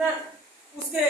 अंदर उसके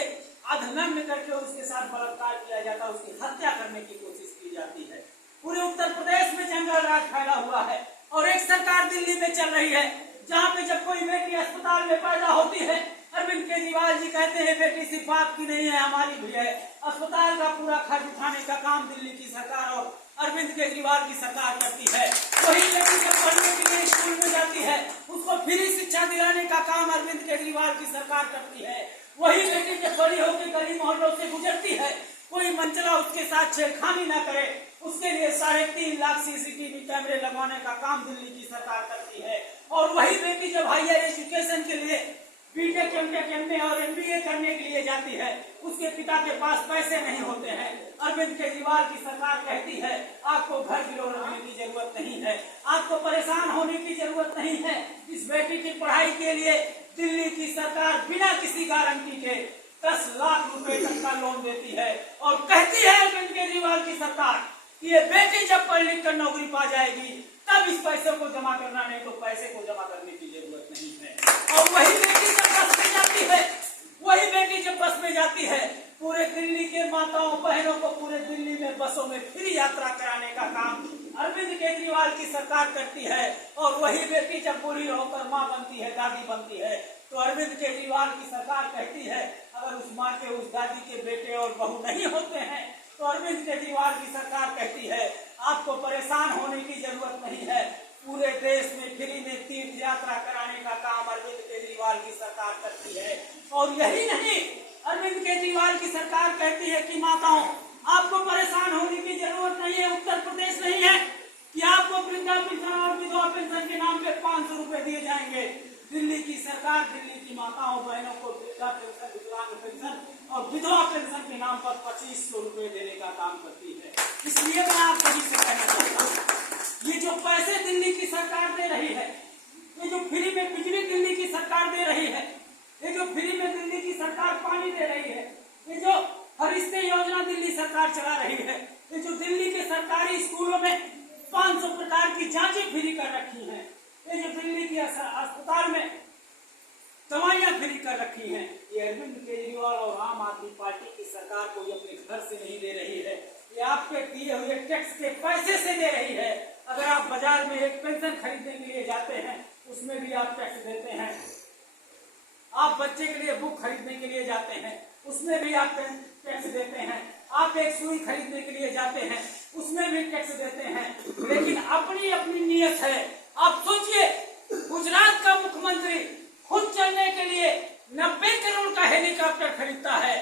अधनग्न करके उसके साथ बलात्कार किया जाता है, उसकी हत्या करने की कोशिश की जाती है। पूरे उत्तर प्रदेश में जंगल राज फैला हुआ है और एक सरकार दिल्ली में चल रही है जहाँ पे जब कोई बेटी अस्पताल में पैदा होती है, अरविंद केजरीवाल जी कहते हैं बेटी सिर्फ आपकी नहीं है हमारी भी है। अस्पताल का पूरा खर्च उठाने का काम दिल्ली की सरकार और अरविंद केजरीवाल की सरकार करती है। वही बेटी जब पढ़ने के लिए स्कूल में जाती है उसको फ्री शिक्षा दिलाने का काम अरविंद केजरीवाल की सरकार करती है। वही बेटी जब बड़ी होकर गली मोहल्लों से गुजरती है, कोई मंचला उसके साथ छेड़खानी न करे, उसके लिए 3.5 लाख CCTV कैमरे लगवाने का काम दिल्ली की सरकार करती है। और वही बेटी जब हायर एजुकेशन के लिए BTech, MTech, MA और MBA करने के लिए जाती है, उसके पिता के पास पैसे नहीं होते हैं। अरविंद केजरीवाल की सरकार कहती है आपको घर गिरवी रखने की जरूरत नहीं है, आपको परेशान होने की जरूरत नहीं है। इस बेटी की पढ़ाई के लिए दिल्ली की सरकार बिना किसी गारंटी के 10 लाख रुपए तक का लोन देती है और कहती है अरविंद केजरीवाल की सरकार कि ये बेटी जब पढ़ लिख कर नौकरी पा जाएगी तब इस पैसे को जमा करना, नहीं तो पैसे को जमा करने की जरूरत नहीं है। और वही बेटी जब बस में जाती है, वही बेटी जब बस में जाती है, पूरे दिल्ली के माताओं बहनों को पूरे दिल्ली में बसों में फ्री यात्रा कराने का काम अरविंद केजरीवाल की सरकार करती है। और वही बेटी जब बूढ़ी होकर माँ बनती है, दादी बनती है, तो अरविंद केजरीवाल की सरकार कहती है अगर उस माँ के उस दादी के बेटे और बहू नहीं होते हैं तो अरविंद केजरीवाल की सरकार कहती है आपको परेशान होने की जरूरत नहीं है। पूरे देश में फ्री में तीर्थ यात्रा कराने का काम अरविंद केजरीवाल की सरकार करती है। और यही नहीं, अरविंद केजरीवाल की सरकार कहती है कि माताओं आपको परेशान होने की जरूरत नहीं है। उत्तर प्रदेश नहीं है कि आपको वृद्धा पेंशन और विधवा पेंशन के नाम पे 500 रुपए दिए जाएंगे। दिल्ली की सरकार दिल्ली की माताओं बहनों को वृद्धा पेंशन, विकलांग पेंशन और विधवा पेंशन के नाम पर 2500 रुपए देने का काम करती है। इसलिए मैं आप सभी से कहना चाहता हूँ ये जो पैसे दिल्ली की सरकार दे रही है, ये जो फ्री में बिजली दिल्ली की सरकार दे रही है, ये जो फ्री में दिल्ली की सरकार पानी दे रही है, ये जो हरिश्ते योजना दिल्ली सरकार चला रही है, ये जो दिल्ली के सरकारी स्कूलों में 500 प्रकार की जांचें फ्री कर रखी हैं, ये जो दिल्ली की अस्पताल में दवाइयां फ्री कर रखी हैं, ये अरविंद केजरीवाल और आम आदमी पार्टी की सरकार को अपने घर से नहीं दे रही है, ये आपके दिए हुए टैक्स के पैसे से दे रही है। अगर आप बाजार में एक पेंशन खरीदने के लिए जाते हैं उसमें भी आप टैक्स देते हैं, आप बच्चे के लिए बुक खरीदने के लिए जाते हैं उसमें भी आप टैक्स देते हैं, आप एक सुई खरीदने के लिए जाते हैं उसमें भी टैक्स देते हैं। लेकिन अपनी अपनी नीयत है। आप सोचिए गुजरात का मुख्यमंत्री खुद चलने के लिए 90 करोड़ का हेलीकॉप्टर खरीदता है